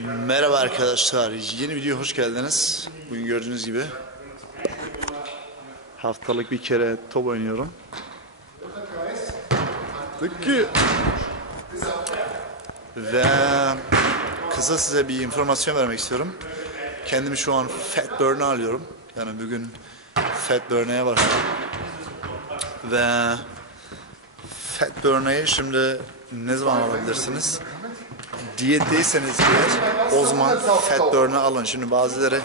Merhaba arkadaşlar, yeni video hoş geldiniz. Bugün gördüğünüz gibi haftalık bir kere top oynuyorum. Tıkkı. Ve kısa size bir informasyon vermek istiyorum. Kendimi şu an fat burn'a alıyorum. Yani bugün fat burn'e başladım. Ve fat burn'ı şimdi ne zaman alabilirsiniz? Diyetteyseniz eğer o zaman fat burn'ı alın. Şimdi bazıları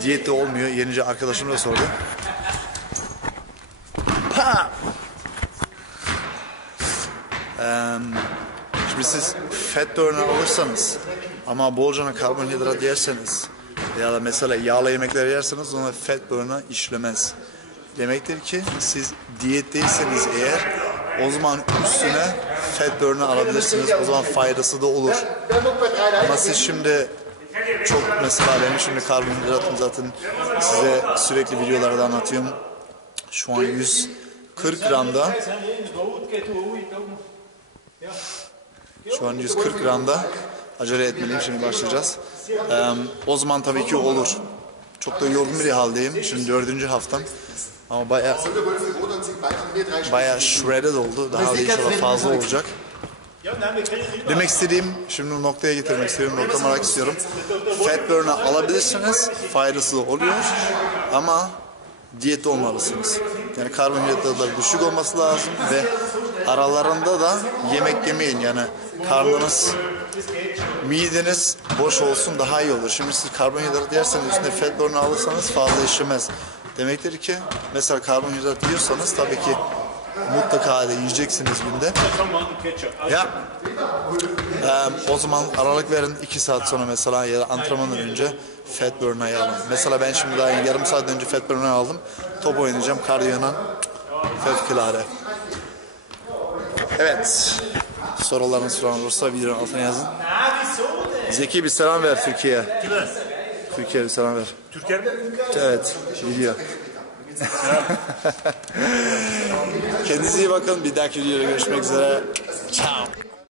diyette olmuyor. Yenice arkadaşım da sordu. Pa! Eee, şimdi siz fat burn'ı alırsanız ama bolcana karbonhidrat yerseniz ya da mesela yağlı yemekler yerseniz o zaman fat burn'ı işlemez. Demektir ki siz diyetteyseniz eğer o zaman üstüne fat burn'ı alabilirsiniz. O zaman faydası da olur. Ama siz şimdi çok mesela benim şimdi karbonhidratım zaten size sürekli videolarda anlatıyorum. Şu an 140 gramda. Şu an 140 gramda. Acele etmeliyim şimdi başlayacağız. Ee, o zaman tabii ki olur. Çok da yorgun bir haldeyim. Şimdi dördüncü haftam. Ama bayağı bayağı shredded oldu. Daha da inşallah fazla olacak. Demek istediğim, şimdi noktaya getirmek istiyorum, noktalamak istiyorum. Fat burn'ı alabilirsiniz, faydası da oluyor ama diyette olmalısınız. Yani karbonhidratlar düşük olması lazım ve aralarında da yemek yemeyin yani karnınız, mideniz boş olsun daha iyi olur. Şimdi siz karbonhidrat yerseniz üstüne fat burn'ı alırsanız fazla işlemez. Demektir ki mesela karbonhidrat yiyorsanız tabii ki mutlaka halde yiyeceksiniz günde. Ya o zaman aralık verin 2 saat sonra mesela ya da antrenmandan önce fat burn'ı alın. Mesela ben şimdi daha yarım saat önce fat burn'ı aldım. Top oynayacağım kardiyona fevkalade. Evet. Sorularınız falan olursa videonun altına yazın. Zeki bir selam ver Türkiye'ye. Türkiye'ye bir selam ver. Türkiye mi? Evet, video. Kendinize iyi bakın. Bir dahaki videoda görüşmek üzere.